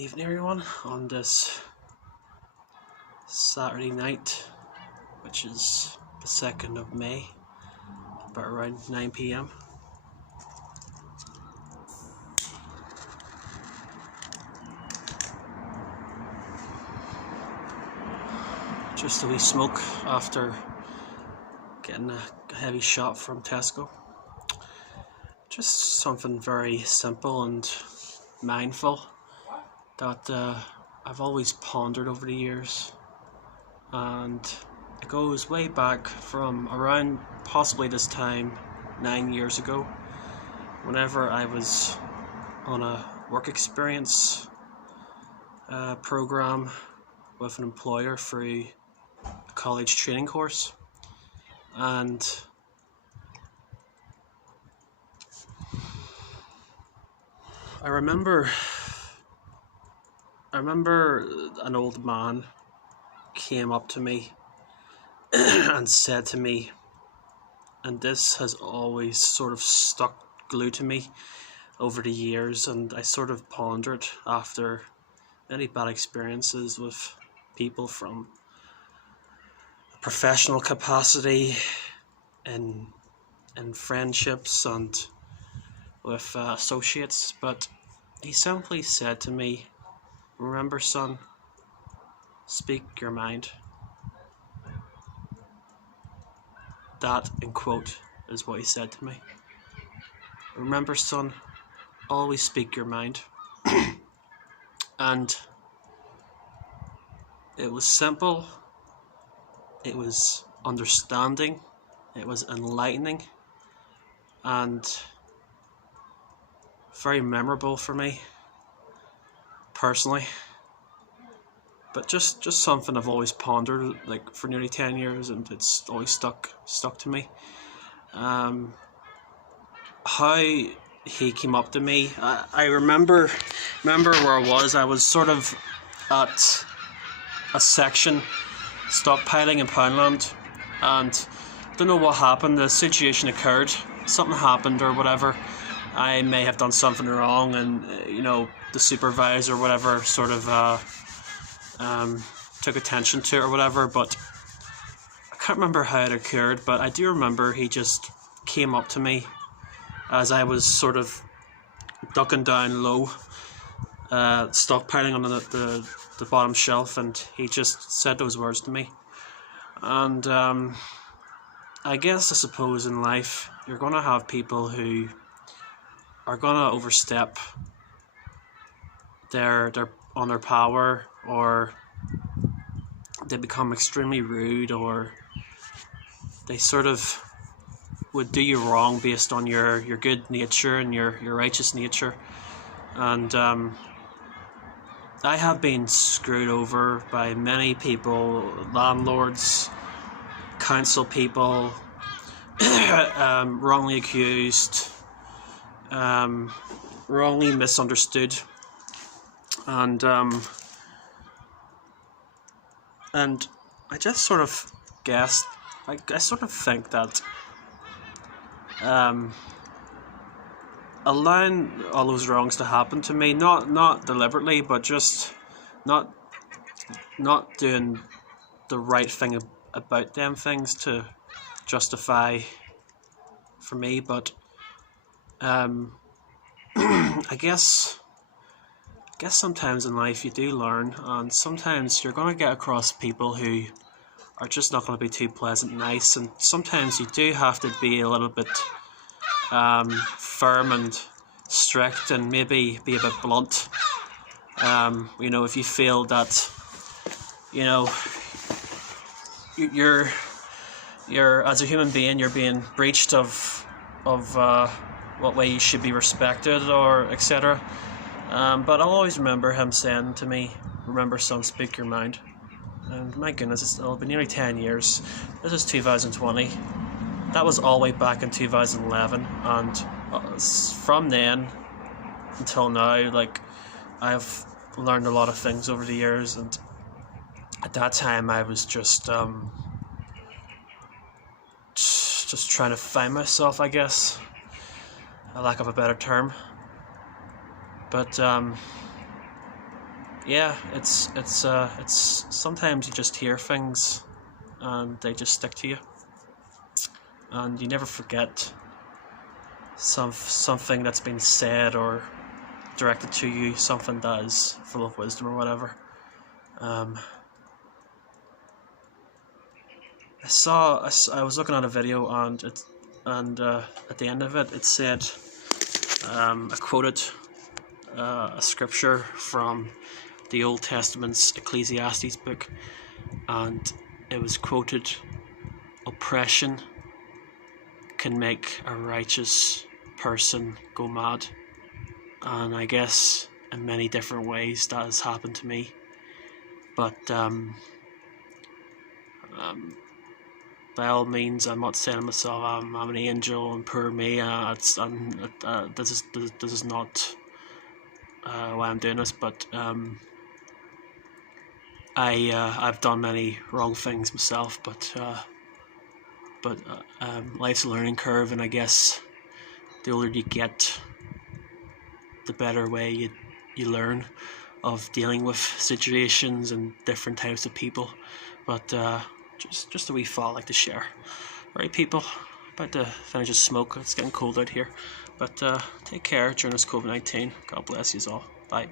Evening, everyone, on this Saturday night, which is the 2nd of May, about around 9 p.m. Just a wee smoke after getting a heavy shot from Tesco. Just something very simple and mindful that I've always pondered over the years, and it goes way back from around possibly this time 9 years ago, whenever I was on a work experience program with an employer through a college training course. And I remember an old man came up to me and said to me, and this has always sort of stuck glued to me over the years, and I sort of pondered after many bad experiences with people from professional capacity, in friendships and with associates. But he simply said to me, "Remember, son, speak your mind." That, in quote, is what he said to me. "Remember, son, always speak your mind." And it was simple, it was understanding, it was enlightening, and very memorable for me personally. But just something I've always pondered, like, for nearly 10 years, and it's always stuck to me. How he came up to me, I remember where I was. I was sort of at a section stockpiling in Poundland, and don't know what happened. The situation occurred, something happened or whatever. I may have done something wrong, and the supervisor or whatever sort of took attention to it or whatever, but I can't remember how it occurred. But I do remember he just came up to me as I was sort of ducking down low, stockpiling on the bottom shelf, and he just said those words to me. And I suppose in life you're going to have people who are going to overstep their power, or they become extremely rude, or they sort of would do you wrong based on your good nature and your righteous nature. And I have been screwed over by many people, landlords, council people, wrongly accused, wrongly misunderstood, and I just sort of guessed, I sort of think that allowing all those wrongs to happen to me, not deliberately, but just not doing the right thing about them things to justify for me. But I guess sometimes in life you do learn, and sometimes you're going to get across people who are just not going to be too pleasant, nice, and sometimes you do have to be a little bit firm and strict, and maybe be a bit blunt. If you feel that you're as a human being, you're being breached of what way you should be respected, or etc. But I'll always remember him saying to me, "Remember, son, speak your mind." And my goodness, it'll be nearly 10 years. This is 2020. That was all the way back in 2011, and from then until now, like, I've learned a lot of things over the years. And at that time I was just trying to find myself, I guess, a lack of a better term. But yeah, it's sometimes you just hear things and they just stick to you, and you never forget something that's been said or directed to you, something that is full of wisdom or whatever. Um, I was looking at a video, and at the end of it, it said, I quoted a scripture from the Old Testament's Ecclesiastes book, and it was quoted, "Oppression can make a righteous person go mad." And I guess in many different ways that has happened to me. But by all means, I'm not saying to myself I'm an angel and poor me. This is not why I'm doing this. But I've done many wrong things myself. But life's a learning curve, and I guess the older you get, the better way you learn of dealing with situations and different types of people. But just a wee thought I'd like to share. Right, people, about to finish a smoke. It's getting cold out here, but take care during this COVID-19. God bless you all. Bye.